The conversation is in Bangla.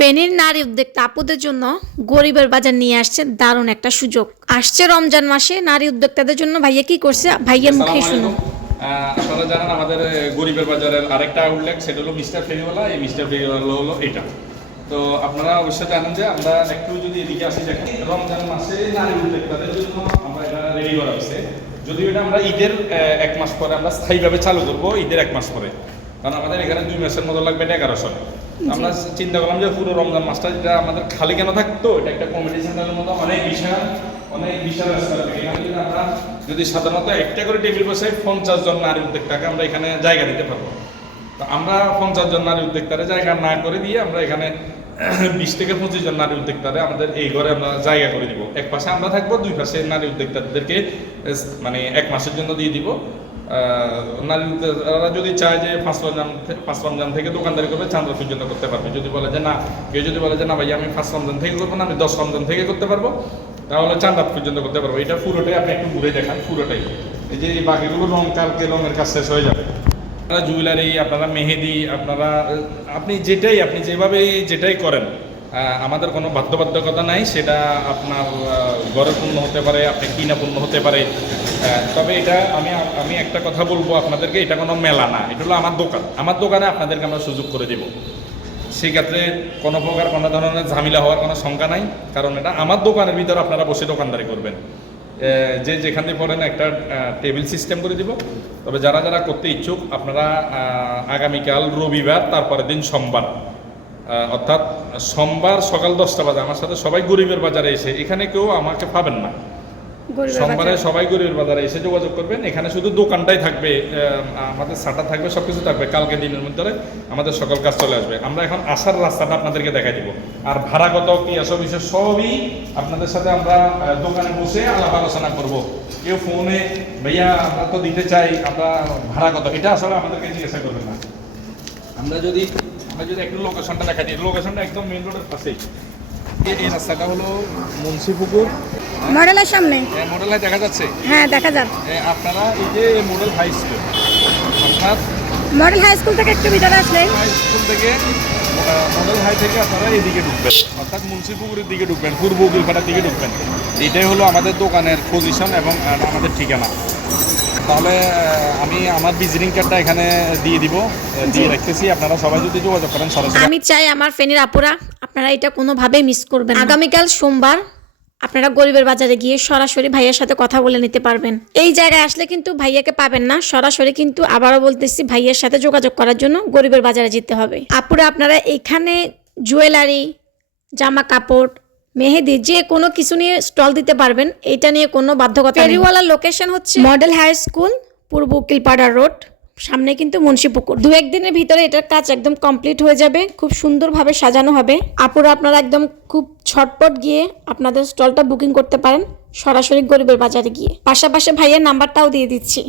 ফেনীর নারী উদ্যোক্তা আপুদের জন্য গরিবের বাজার নিয়ে আসছে দারুণ একটা সুযোগ। আসছে রমজান মাসে নারী উদ্যোক্তাদের জন্য ভাইয়া কি করছে, ভাইয়ের মুখে শুনুন। আপনারা জানেন আমাদের গরিবের বাজারের আরেকটা আউটলেট, সেটা হলো মিস্টার ফেরিওয়ালা। এই মিস্টার ফেরিওয়ালা হলো এটা। তো আপনারা অবশ্যই জানেন যে আমরা একটু যদি এদিকে আসি, দেখেন রমজান মাসে নারী উদ্যোক্তাদের জন্য আমরা এটা রেডি করা হয়েছে। যদিও এটা আমরা ঈদের 1 মাস পরে আমরা স্থায়ীভাবে চালু করবো, ঈদের 1 মাস পরে, কারণ আমাদের এখানে 2 মাসের মতো লাগবে, এটা 1100। আমরা চিন্তা করলাম যে পুরো রমজান মাসটা যেটা আমাদের খালি কেন থাকতো, এটা একটা কমিটি সেন্টারের মতো অনেক বিশাল রেস্টুরেন্ট। এখানে যদি আমরা সাধারণত একটা করে টেবিল বসে 50 জন নারী উদ্যোক্তাকে আমরা এখানে জায়গা দিতে পারবো। তো আমরা 50 জন নারী উদ্যোক্তারে জায়গা না করে দিয়ে আমরা এখানে 20 থেকে 25 জন নারী উদ্যোক্তারে আমাদের এই ঘরে আমরা জায়গা করে দিব। এক পাশে আমরা থাকবো, 2 পাশে নারী উদ্যোক্তাদেরকে মানে 1 মাসের জন্য দিয়ে দিব। নারী উদ্যোক্তারা যদি চায় যে 5 রমজান থেকে দোকানদারি করবে, চাঁদা পর্যন্ত করতে পারবে। যদি বলে যে না, কেউ যদি বলে যে না ভাই আমি 5 রমজান থেকে করবো না, আমি 10 রমজান থেকে করতে পারবো, তাহলে চাঁদা পর্যন্ত করতে পারবো। এটা পুরোটাই আপনি একটু ঘুরে দেখান, পুরোটাই। এই যে এই বাকিগুলো কালকে রঙের কাজ শেষ হয়ে যাবে। আপনারা জুয়েলারি, আপনারা মেহেদি, আপনি যেটাই করেন, আমাদের কোনো বাধ্যবাধকতা নাই। সেটা আপনার ঘরে পূর্ণ হতে পারে, আপনি কিনা পূর্ণ হতে পারে। তবে এটা আমি একটা কথা বলবো আপনাদেরকে, এটা কোনো মেলা না, এটা হলো আমার দোকান। আমার দোকানে আপনাদেরকে আমরা সুযোগ করে দেব। সেক্ষেত্রে কোনো ধরনের ঝামেলা হওয়ার কোনো শঙ্কা নাই, কারণ এটা আমার দোকানের ভিতরে আপনারা বসে দোকানদারি করবেন। যেখান থেকে পড়েন একটা টেবিল সিস্টেম করে দিব। তবে যারা করতে ইচ্ছুক, আপনারা আগামীকাল রবিবার, তারপরের দিন সোমবার, অর্থাৎ সোমবার সকাল 10টা বাজে আমার সাথে সবাই গরিবের বাজারে এসে, এখানে কেউ আমাকে পাবেন না। সোমবারে সবাই গরিবের বাজারে এসে যোগাযোগ করবেন। এখানে শুধু দোকানটাই থাকবে, আমাদের শাটার থাকবে, সব কিছু থাকবে। কালকে দিনের মধ্যে আমাদের সকল কাজ চলে আসবে। আমরা এখন আসার রাস্তাটা আপনাদেরকে দেখাই দিব। আর ভাড়া কত কি আসল বিষয় সবই আপনাদের সাথে আমরা দোকানে বসে আলাপ আলোচনা করব। কেউ ফোনে ভাইয়া আমরা তো দিতে চাই, আমরা ভাড়া কত, এটা আসলে আমাদেরকে জিজ্ঞাসা করবেন না। আমরা যদি একটু লোকেশনটা দেখাই দিই, লোকেশনটা একদম মেইন রোডের পাশেই। এই রাস্তাটা হলো মুন্সিপুকুর মডেলের সামনে। মডেল হাই দেখা যাচ্ছে? হ্যাঁ, দেখা যাচ্ছে। আপনারা এই যে মডেল হাই স্কুল, অর্থাৎ মডেল হাই স্কুল থেকে একটু ভিতরে আসলে, হাই স্কুল থেকে মডেল হাই থেকে আপনারা এইদিকে ঢুকবেন, অর্থাৎ মুন্সিপুকুরের দিকে ঢুকবেন, পূর্ব উকিলপাড়ার দিকে ঢুকবেন। এটাই হলো আমাদের দোকানের পজিশন এবং আমাদের ঠিকানা। তাহলে আমি আমার ভিজিটিং কার্ডটা এখানে দিয়ে রাখতেছি। আপনারা সবাই যদি যোগাযোগ করেন সরাসরি। আমি চাই আমার ফেনীর আপুরা আপনারা এটা কোনোভাবেই মিস করবেন না। আগামীকাল সোমবার আপনারা গরিবের বাজারে গিয়ে সরাসরি ভাইয়ার সাথে কথা বলে নিতে পারবেন। এই জায়গায় আসলে কিন্তু ভাইয়াকে পাবেন না, সরাসরি কিন্তু আবারও বলতেছি ভাইয়ার সাথে যোগাযোগ করার জন্য গরিবের বাজারে যেতে হবে। আপুরা আপনারা এখানে জুয়েলারি, জামা কাপড়, মেহেদি, যে কোনো কিছু নিয়ে স্টল দিতে পারবেন। এটা নিয়ে কোনো বাধ্যকতা নেই। ফেরিওয়ালার লোকেশন হচ্ছে মডেল হাই স্কুল, পূর্ব উকিলপাড়া রোড, সামনে কিন্তু মুন্সিপুকুর। 2-1 দিনের ভিতরে এটার কাজ একদম কমপ্লিট হয়ে যাবে, খুব সুন্দরভাবে সাজানো হবে। আপুরা আপনারা একদম খুব ছটপট গিয়ে আপনাদের স্টলটা বুকিং করতে পারেন সরাসরি গরিবের বাজারে গিয়ে। পাশাপাশি ভাইয়ের নাম্বারটাও দিয়ে দিচ্ছি।